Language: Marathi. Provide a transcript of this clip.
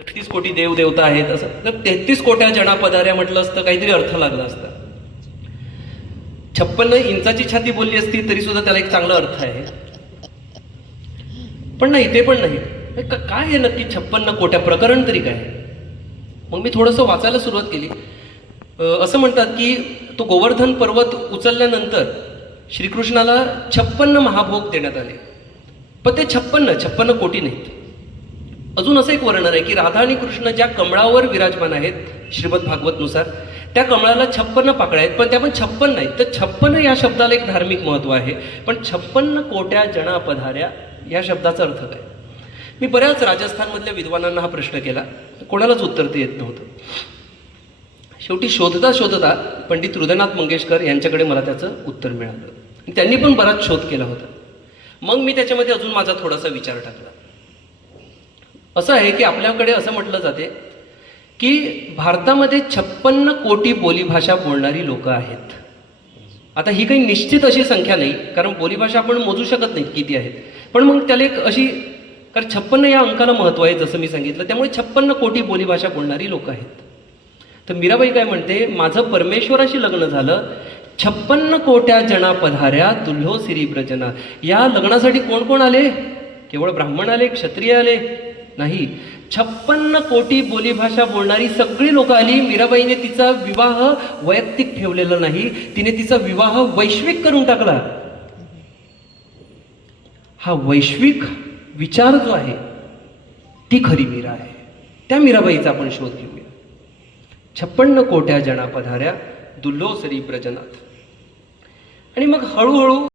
तेहतीस कोटी देव देवता आहेत असं. तर तेहतीस कोट्या जना पधाऱ्या म्हटलं असतं काहीतरी अर्थ लागला असता. छप्पन्न इंचाची छाती बोलली असती तरी सुद्धा त्याला एक चांगला अर्थ आहे. पण नाही ते पण नाही. काय आहे नक्की छप्पन्न कोट्या प्रकरण तरी काय? मग मी थोडंसं वाचायला सुरुवात केली. असं म्हणतात की तो गोवर्धन पर्वत उचलल्यानंतर श्रीकृष्णाला छप्पन्न महाभोग देण्यात आले. पण ते छप्पन्न छप्पन्न कोटी नाहीत. अजून असं एक वर्णन आहे की राधा आणि कृष्ण ज्या कमळावर विराजमान आहेत श्रीमद भागवतनुसार त्या कमळाला छप्पन्न पाकळ्या आहेत पण त्या पण छप्पन नाहीत. तर छप्पन्न या शब्दाला एक धार्मिक महत्त्व आहे पण छप्पन्न कोट्या जना पधाऱ्या या शब्दाचा अर्थ काय? मी बऱ्याच राजस्थानमधल्या विद्वानांना हा प्रश्न केला कोणालाच उत्तर ते येत नव्हतं. शेवटी शोधता शोधता पंडित हृदयनाथ मंगेशकर यांच्याकडे मला त्याचं उत्तर मिळालं. त्यांनी पण बराच शोध केला होता. मग मी त्याच्यामध्ये अजून माझा थोडासा विचार टाकला. असं आहे की आपल्याकडे असं म्हटलं जाते की भारतामध्ये छप्पन्न कोटी बोलीभाषा बोलणारी लोक आहेत. आता ही काही निश्चित अशी संख्या नाही कारण बोलीभाषा आपण मोजू शकत नाही किती आहेत. पण मग त्याला एक अशी कारण छप्पन्न या अंकाला महत्त्व आहे जसं मी सांगितलं त्यामुळे छप्पन्न कोटी बोलीभाषा बोलणारी लोक आहेत. तर मीराबाई काय म्हणते माझं परमेश्वराशी लग्न झालं छप्पन्न कोट्या जना पधाऱ्या तुल्हो सिरी ब्रजना या लग्नासाठी कोण कोण आले? केवळ ब्राह्मण आले क्षत्रिय आले? नाही. छप्पन्न कोटी बोलीभाषा बोलणारी सगळी लोक आली. मीराबाईने तिचा विवाह वैयक्तिक ठेवलेला नाही. तिने तिचा विवाह वैश्विक करून टाकला. हा वैश्विक विचार जो आहे ती खरी मीरा आहे. त्या मीराबाईचा आपण शोध घेऊया. छप्पन्न कोट्या जना पधाऱ्या दुल्लोसरी प्रजनात आणि मग हळूहळू